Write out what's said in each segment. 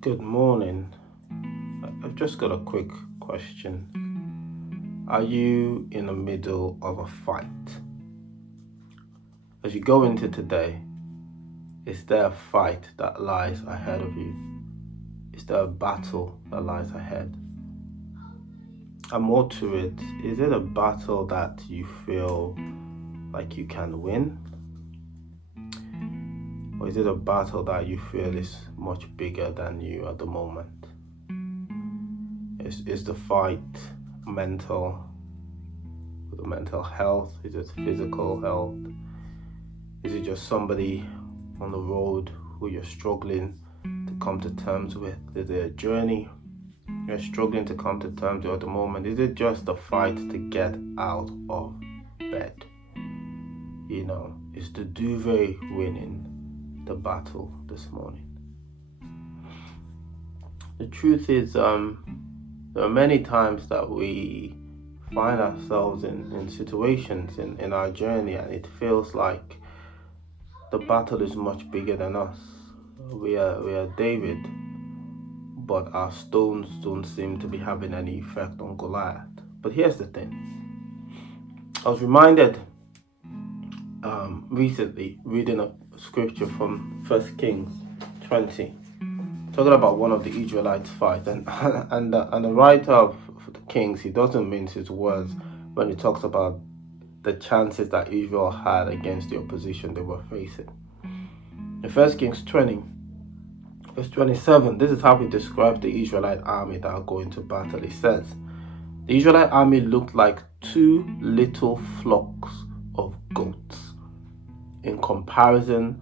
Good morning. I've just got a quick question. Are you in the middle of a fight? As you go into today, is there a fight that lies ahead of you? Is there a battle that lies ahead? And more to it, is it a battle that you feel like you can win? Or is it a battle that you feel is much bigger than you at the moment? Is the fight mental, with the mental health? Is it physical health? Is it just somebody on the road who you're struggling to come to terms with? Is it a journey you're struggling to come to terms with at the moment? Is it just a fight to get out of bed? Is the duvet winning the battle this morning? The truth is, there are many times that we find ourselves in situations in our journey, and it feels like the battle is much bigger than us. We are David, but our stones don't seem to be having any effect on Goliath. But here's the thing. I was reminded recently reading a scripture from 1 Kings 20, talking about one of the Israelites' fights, and the writer of the Kings, he doesn't mince his words when he talks about the chances that Israel had against the opposition they were facing. In 1 Kings 20, verse 27, this is how he describes the Israelite army that are going to battle. He says, the Israelite army looked like two little flocks of goats in comparison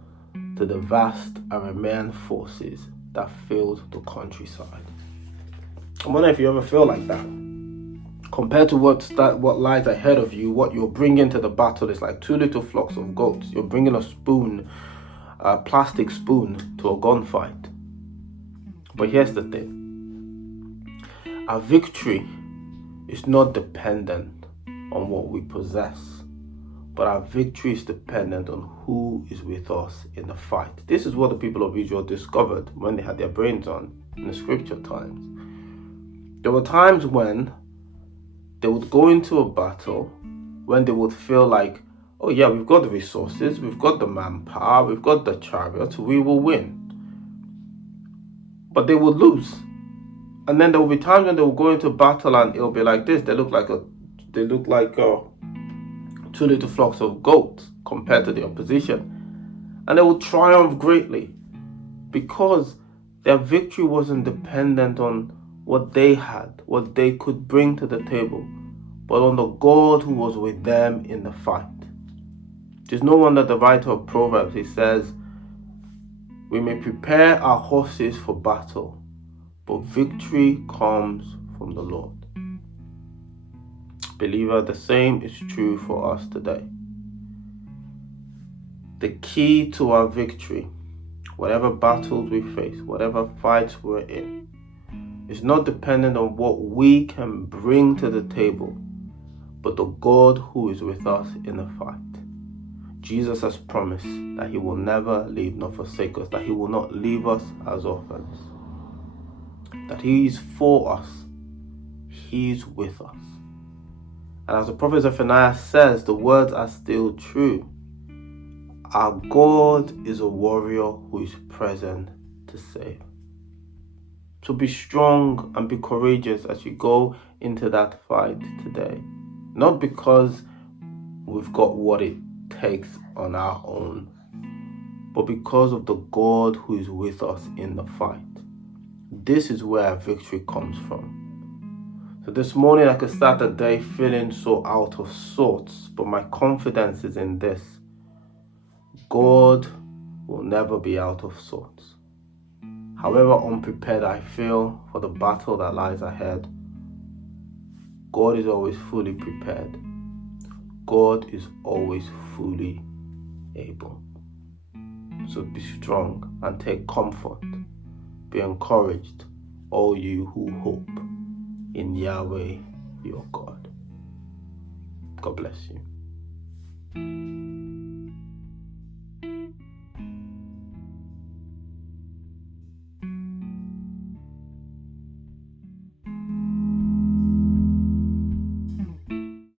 to the vast Aramean forces that filled the countryside. I wonder if you ever feel like that. Compared to what lies ahead of you, what you're bringing to the battle is like two little flocks of goats. You're bringing a plastic spoon to a gunfight. But here's the thing. Our victory is not dependent on what we possess, but our victory is dependent on who is with us in the fight. This is what the people of Israel discovered when they had their brains on in the scripture times. There were times when they would go into a battle when they would feel like, oh yeah, we've got the resources, we've got the manpower, we've got the chariots, we will win. But they would lose. And then there will be times when they will go into battle and it'll be like this. They look like two little flocks of goats compared to the opposition. And they will triumph greatly because their victory wasn't dependent on what they had, what they could bring to the table, but on the God who was with them in the fight. There's no wonder the writer of Proverbs, he says, we may prepare our horses for battle, but victory comes from the Lord. Believer, the same is true for us today. The key to our victory, whatever battles we face, whatever fights we're in, is not dependent on what we can bring to the table, but the God who is with us in the fight. Jesus has promised that he will never leave nor forsake us, that he will not leave us as orphans, that he is for us, he is with us. And as the prophet Zephaniah says, the words are still true. Our God is a warrior who is present to save. So be strong and be courageous as you go into that fight today. Not because we've got what it takes on our own, but because of the God who is with us in the fight. This is where our victory comes from. So this morning I could start the day feeling so out of sorts, but my confidence is in this. God will never be out of sorts. However unprepared I feel for the battle that lies ahead, God is always fully prepared. God is always fully able. So be strong and take comfort. Be encouraged, all you who hope in Yahweh your God. God bless you.